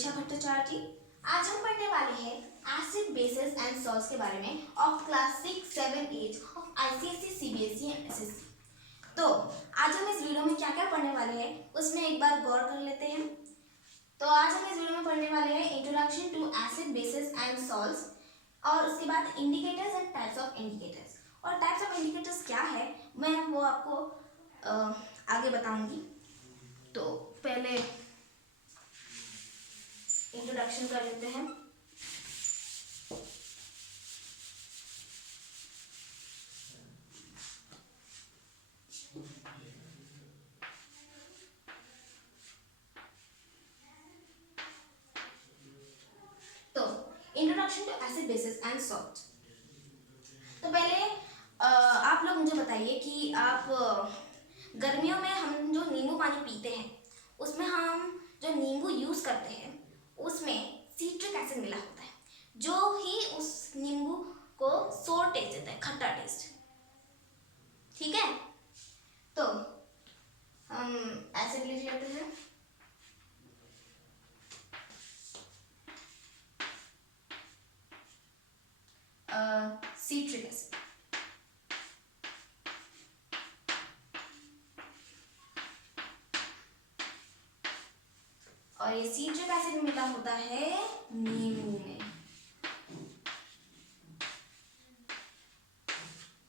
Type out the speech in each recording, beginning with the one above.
दीक्षा भट्टाचार्य। आज हम पढ़ने वाले हैं एसिड बेसिस एंड सॉल्ट्स के बारे में of class 6, 7, 8 of ICSE, CBSE and SSC. तो आज हम इस वीडियो में क्या क्या पढ़ने वाले हैं उसमें एक बार गौर कर लेते हैं। तो आज हम इस वीडियो में पढ़ने वाले हैं introduction to acid bases and salts, और उसके बाद indicators and types of indicators. और टाइप्स ऑफ इंडिकेटर्स क्या है मैं वो आपको आगे बताऊंगी। तो पहले इंट्रोडक्शन कर लेते हैं। तो introduction to acid bases and salt. तो पहले आप लोग मुझे बताइए कि आप गर्मियों में हम जो नींबू पानी पीते हैं उसमें हम जो नींबू यूज करते हैं उसमें सिट्रिक एसिड मिला होता है, जो ही उस नींबू को सोर टेस्ट देता है, खट्टा टेस्ट। ठीक है, तो हम एसिड लिख लेते हैं। Citric acid. और ये सिट्रिक एसिड मिला होता है नींबू में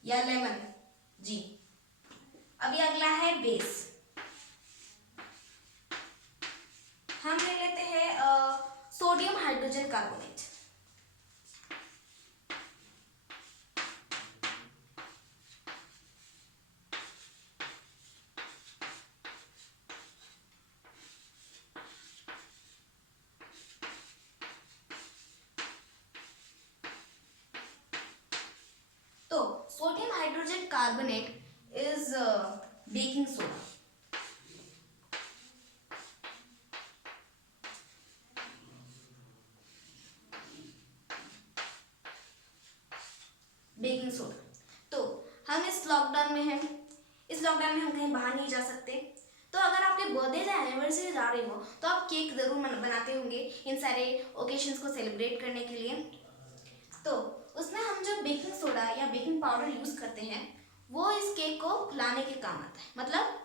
या लेमन जी। अभी अगला है बेस। हम ले लेते हैं सोडियम हाइड्रोजन कार्बोनेट। तो sodium hydrogen carbonate is baking soda. Baking soda. तो हम इस लॉकडाउन में हैं, इस लॉकडाउन में हम कहीं बाहर नहीं जा सकते, तो अगर आपके बर्थडे या एनिवर्सरी आ रही हो तो आप केक जरूर बनाते होंगे इन सारे ओकेशंस को सेलिब्रेट करने के लिए। तो उसमें हम जो बेकिंग सोडा या बेकिंग पाउडर यूज करते हैं वो इस केक को फुलाने के काम आता है, मतलब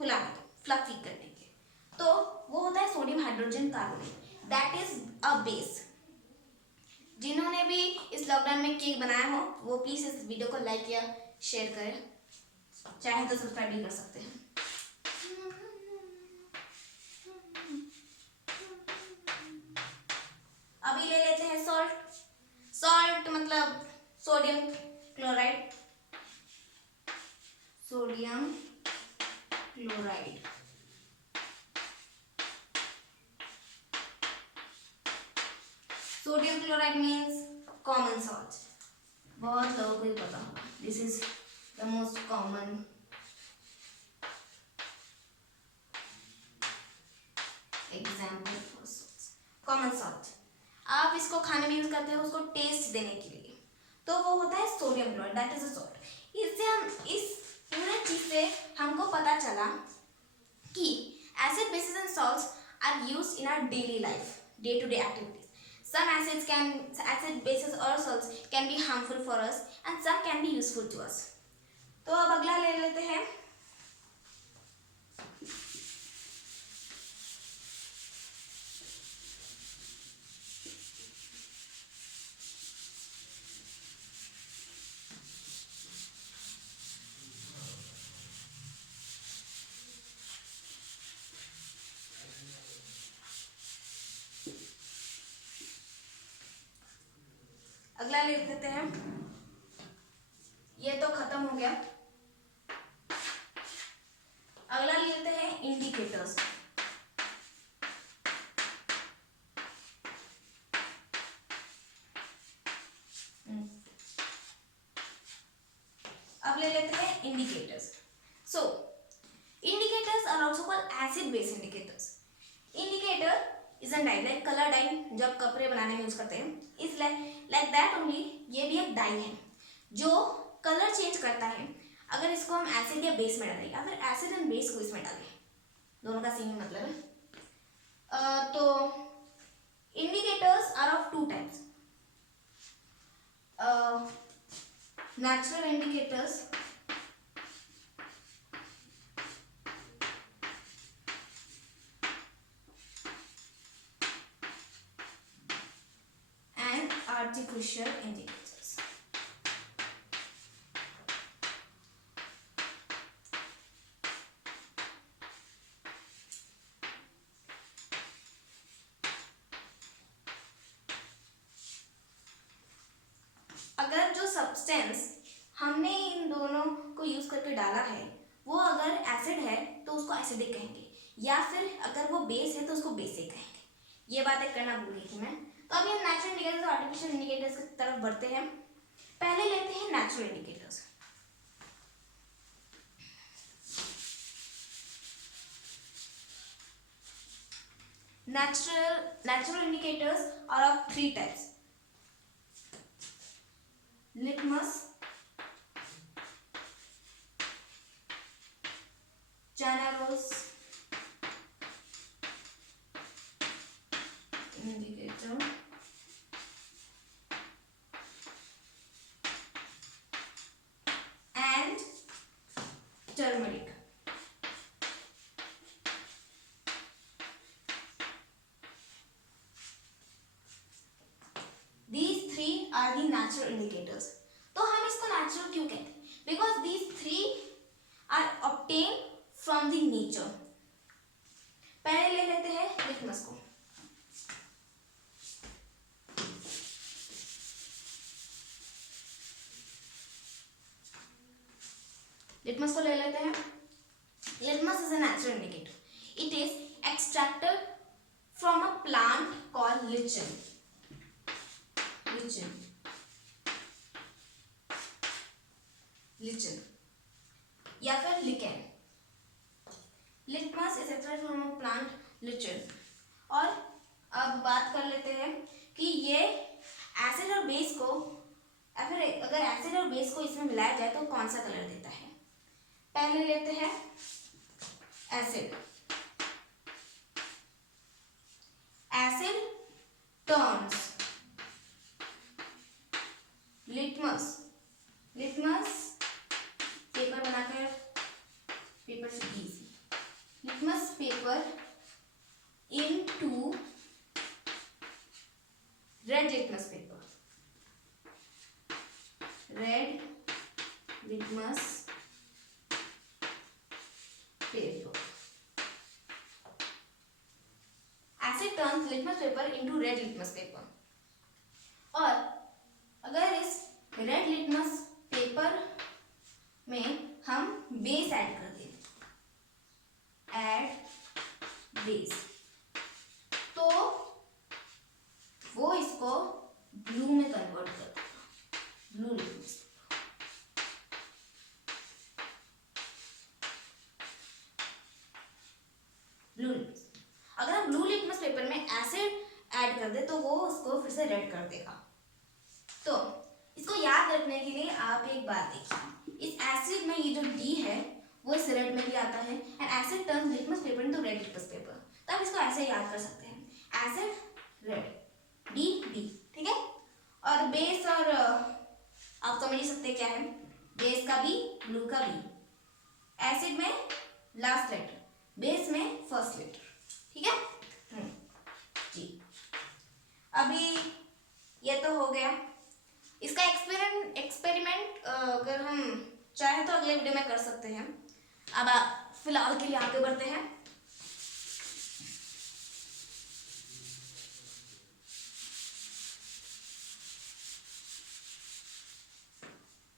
फुलाने के, फ्लफी करने के। तो वो होता है sodium hydrogen carbonate, that is a base. जिन्होंने भी इस लॉकडाउन में केक बनाया हो वो प्लीज इस वीडियो को लाइक या शेयर करें, चाहे तो सब्सक्राइब भी कर सकते हैं। अभी ले लेते हैं सॉल्ट। सॉल्ट मतलब sodium chloride. Sodium chloride. Sodium chloride means common salt. बहुत लोगों को ही पता होगा, this is the most common example for common salt. आप इसको खाने में यूज करते हो उसको टेस्ट देने के लिए, तो वो होता है sodium chloride, that is a salt. इससे हम इस पूरे चीज से हमको पता चला कि acid bases and salts are used in our daily life, day to day activities. Some acid bases or salts can be harmful for us and some can be useful to us. तो अब अगला ले लेते हैं। अगला ले लेते हैं, ये तो खत्म हो गया। अगला ले लेते हैं इंडिकेटर्स। अब ले लेते हैं indicators. So indicators are also called acid base indicators. Indicator is an dye, like colour dye जब कपड़े बनाने में यूज करते हैं, इज लाइक दैट ओनली। ये भी एक डाई है जो कलर चेंज करता है अगर इसको हम एसिड या बेस में डालें, या फिर एसिड एंड बेस को इसमें डालें, दोनों का सेम मतलब है। तो natural indicators and artificial indicators. अगर जो सब्सटेंस हमने इन दोनों को यूज करके डाला है वो अगर एसिड है तो उसको एसिडिक कहेंगे, या फिर अगर वो बेस है तो उसको बेसिक कहेंगे। ये बातें करना भूल गई थी मैं। तो अभी हम नेचुरल इंडिकेटर्स और आर्टिफिशियल इंडिकेटर्स की तरफ बढ़ते हैं। पहले लेते हैं natural indicators. Natural indicators are of three types: litmus, China rose indicator, and turmeric. These three are the natural indicators. तो हम इसको natural क्यों कहते हैं? Because these three are obtained from the nature. पहले ले लेते हैं लिटमस को। लिटमस को ले लेते हैं। Litmus is a natural indicator. It is extracted from a plant called lichen. Lichen या फिर lichen. Litmus is extracted from a plant lichen. और अब बात कर लेते हैं कि ये एसिड और बेस को, या फिर अगर एसिड और बेस को इसमें मिलाया जाए तो कौन सा कलर देता है। पहले लेते हैं acid. Asset turns litmus paper बनाकर, पेपर से easy, litmus paper into red litmus paper, red litmus paper. Asset turns litmus paper into red litmus paper. और अगर इस रेड लिटमस पेपर में हम बेस ऐड कर दें, ऐड बेस, तो वो इसको ब्लू में कन्वर्ट कर देगा, ब्लू लिटमस। ब्लू लिटमस, अगर हम ब्लू लिटमस पेपर में एसिड ऐड कर दे तो वो उसको फिर से रेड कर देगा। तो इसको याद रखने के लिए आप एक बात देखिए, इस एसिड में ये जो डी है वो इस रेड में भी आता है, and asset turns litmus paper into red litmus paper. तो आप इसको ऐसे याद कर सकते हैं, एसिड रेड, डी बी, ठीक है। और बेस, और आप समझ ही सकते हैं क्या है, बेस का बी, ब्लू का बी, एसिड में लास्ट लेटर, बेस में फर्स्ट लेटर, ठीक है जी। अभी ये तो हो गया। इसका एक्सपेरिमेंट अगर हम चाहे तो अगले वीडियो में कर सकते हैं। अब फिलहाल के लिए आगे बढ़ते हैं।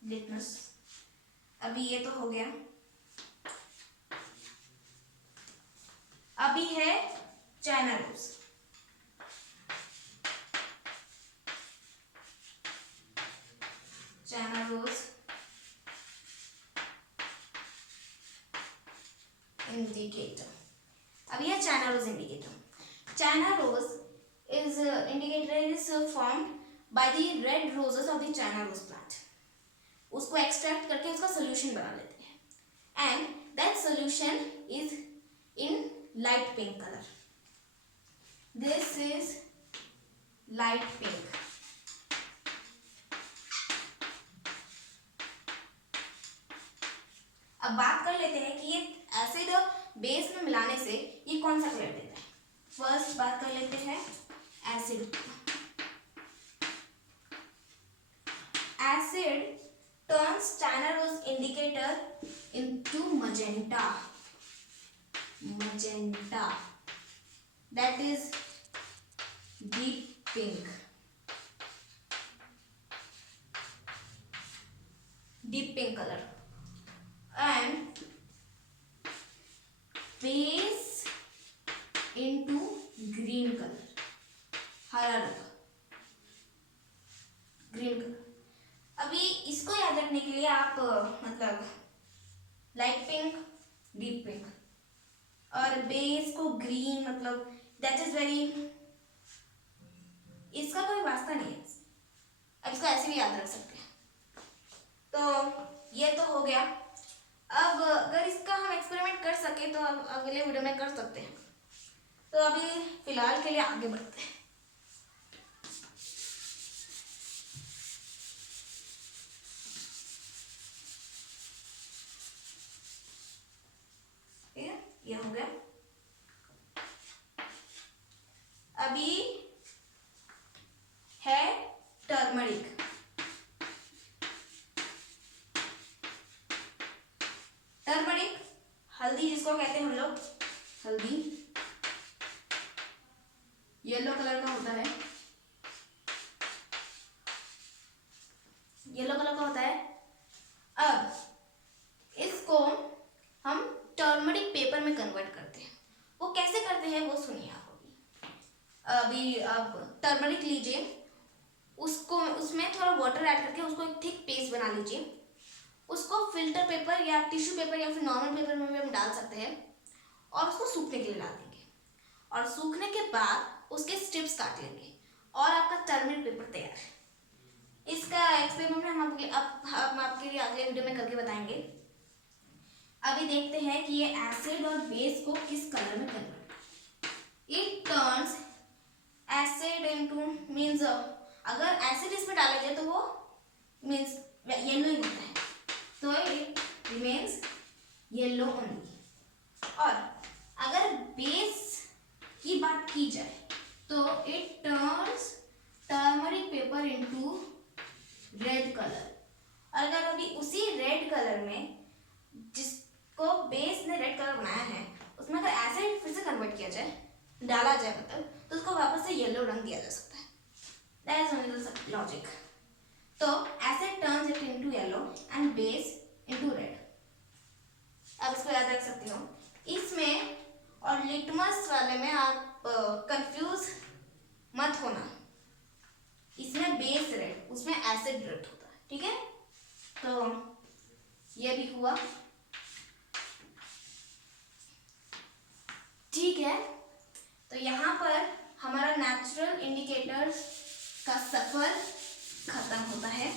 लिटमस, अभी ये तो हो गया। अभी है China rose. China rose indicator. अब यह China rose indicator. China rose is indicator is formed by the red roses of the China rose plant. उसको एक्सट्रैक्ट करके उसका सोल्यूशन बना लेते हैं, and that solution is in light pink colour. This is light pink. अब बात कर लेते हैं कि ये एसिड बेस में मिलाने से ये कौन सा कलर देता है। फर्स्ट बात कर लेते हैं acid. Acid turns tanner rose indicator into magenta. Magenta, that is deep pink. Deep pink color. And base into green color. हरा रंग, ग्रीन कलर। अभी इसको याद रखने के लिए आप मतलब लाइट पिंक, डीप पिंक और बेस को ग्रीन, मतलब दैट इज वेरी, इसका कोई वास्ता नहीं है। अब इसको ऐसे भी याद रख सकते हैं। तो ये तो हो गया। अब अगर इसका हम एक्सपेरिमेंट कर सके तो अब अगले वीडियो में कर सकते हैं। तो अभी फिलहाल के लिए आगे बढ़ते हैं। ये हो गया। अभी है टर्मरिक। टर्मरिक हल्दी जिसको कहते हैं हम लोग, हल्दी येलो कलर का होता है, येलो कलर का होता है। अब इसको हम टर्मरिक पेपर में कन्वर्ट करते हैं। वो कैसे करते हैं वो सुनिए आप। अभी आप टर्मरिक लीजिए, उसको उसमें थोड़ा वाटर ऐड करके उसको एक थिक पेस्ट बना लीजिए। उसको फिल्टर पेपर या टिश्यू पेपर या फिर नॉर्मल पेपर में भी हम डाल सकते हैं और उसको सूखने के लिए डाल देंगे। और सूखने के बाद उसके स्ट्रिप्स काट लेंगे और आपका टर्मरिक पेपर तैयार है। इसका एक्सपेरिमेंट हम आपके लिए अगले वीडियो में करके बताएंगे। अभी देखते हैं कि ये एसिड और बेस को किस कलर में convert. It turns acid into, means अगर एसिड इसमें डाला जाए तो वो मींस येलो ही होता है, तो इट रिमेन्स येलो ओनली। और अगर बेस की बात की जाए तो it turns turmeric paper into red colour. अगर अभी उसी रेड कलर में जिसको बेस ने रेड कलर बनाया है उसमें अगर एसिड फिर से कन्वर्ट किया जाए, डाला जाए मतलब, तो उसको वापस से येलो रंग दिया जा सकता है। That is only the logic. तो acid turns it into yellow and base into red. अब इसको याद रख सकती हो। इसमें और लिटमस वाले में आप कंफ्यूज मत होना। इसमें बेस रेड, उसमें एसिड रेड होता है, ठीक है। तो ये भी हुआ, ठीक है। तो यहाँ पर हमारा नेचुरल इंडिकेटर का सफर खत्म होता है।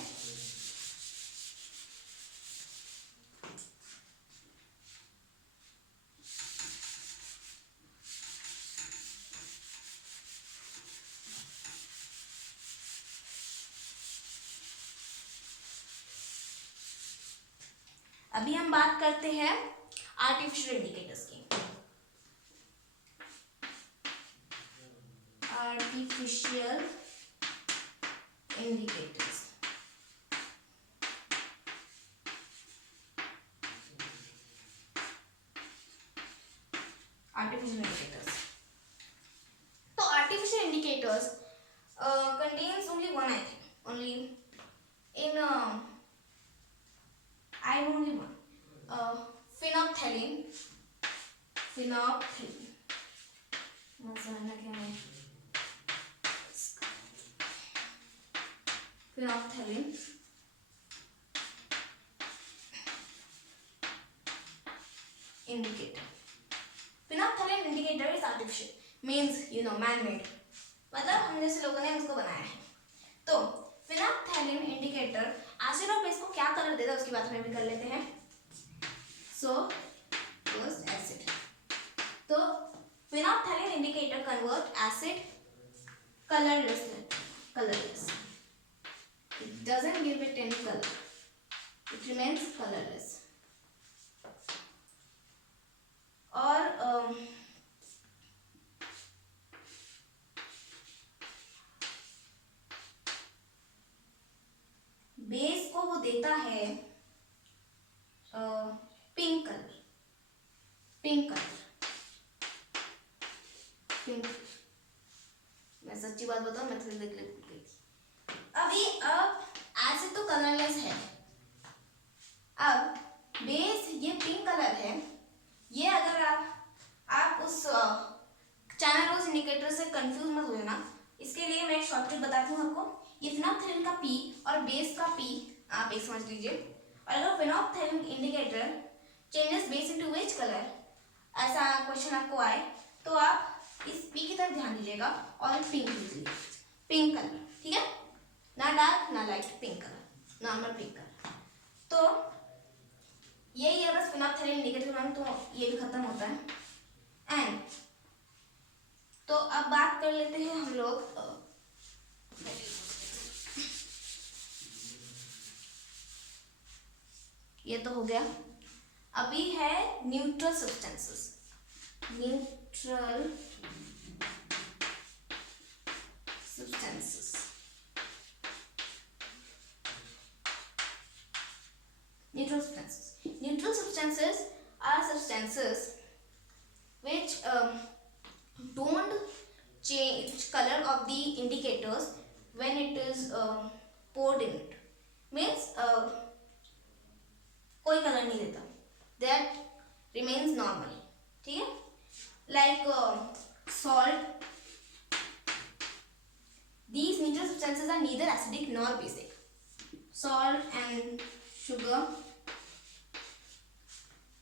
अभी हम बात करते हैं आर्टिफिशियल इंडिकेटर्स की। Artificial indicators. Artificial indicators. So artificial indicators contains only one, I think. Only in I know only one. Phenolphthalein. Phenolphthalein. Phenolphthalein. Indicator. Phenolphthalein indicator is artificial, means you know man-made. मतलब हम जैसे लोगों ने उसको बनाया है। तो phenolphthalein indicator एसिड और बेस को क्या कलर देता है उसकी बात में भी कर लेते हैं। So first acid. तो phenolphthalein indicator convert acid colorless. It doesn't give it any color. It remains colorless. और बेस को वो देता है pink colour, pink colour, pink. मैं सच्ची बात बताऊं, मैं थोड़ी देर भूल गई थी। अब ऐसे तो कलरलेस है। अब बेस ये पिंक कलर है। ये अगर आप उस चैनल रोज इंडिकेटर से कंफ्यूज मत हो जाना। इसके लिए मैं एक शॉर्टकट बताती हूँ आपको। ये फिनोप्थेलिन का पी और बेस का पी आप एक समझ लीजिए। और अगर phenolphthalein indicator changes base into which colour, ऐसा क्वेश्चन आपको आए तो आप इस पी की तरफ ध्यान दीजिएगा और पिंक लीजिए, पिंक कलर, ठीक है, ना डार्क ना light, pink colour, normal pink colour. तो यही है बस फिनोप्थेलिन इंडिकेटर मैम, तो ये भी खत्म होता है। एंड तो अब बात कर लेते हैं हम लोग ये तो हो गया। अभी है neutral substances. Neutral substances. Neutral substances. Neutral substances are substances which don't change color of the indicators when it is poured in it. Means कोई कलर नहीं देता, that remains normal, ठीक है। Like salt. These neutral substances are neither acidic nor basic. Salt and sugar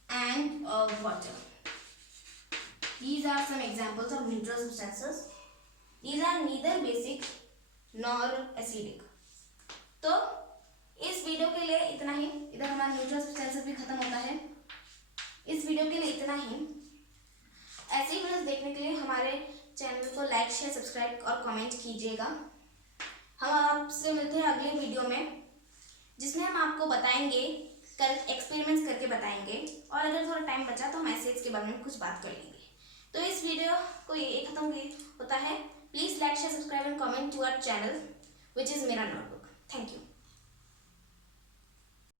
and water. These are some examples of neutral substances. These are neither basic nor acidic. तो इस video के लिए इतना ही। इधर हमारा neutral substances भी खत्म होता है। इस वीडियो के लिए इतना ही। ऐसे ही वीडियोस देखने के लिए हमारे चैनल को लाइक, शेयर, सब्सक्राइब और कमेंट कीजिएगा। हम आपसे मिलते हैं अगले वीडियो में, जिसमें हम आपको बताएंगे, एक्सपेरिमेंट्स करके बताएंगे, और अगर थोड़ा टाइम बचा तो हम ऐसे इसके बारे में कुछ बात कर लेंगे। तो इस वीडियो को ये खत्म होता है। Please like, share, subscribe and comment to our channel which is मेरा नोटबुक। Thank you.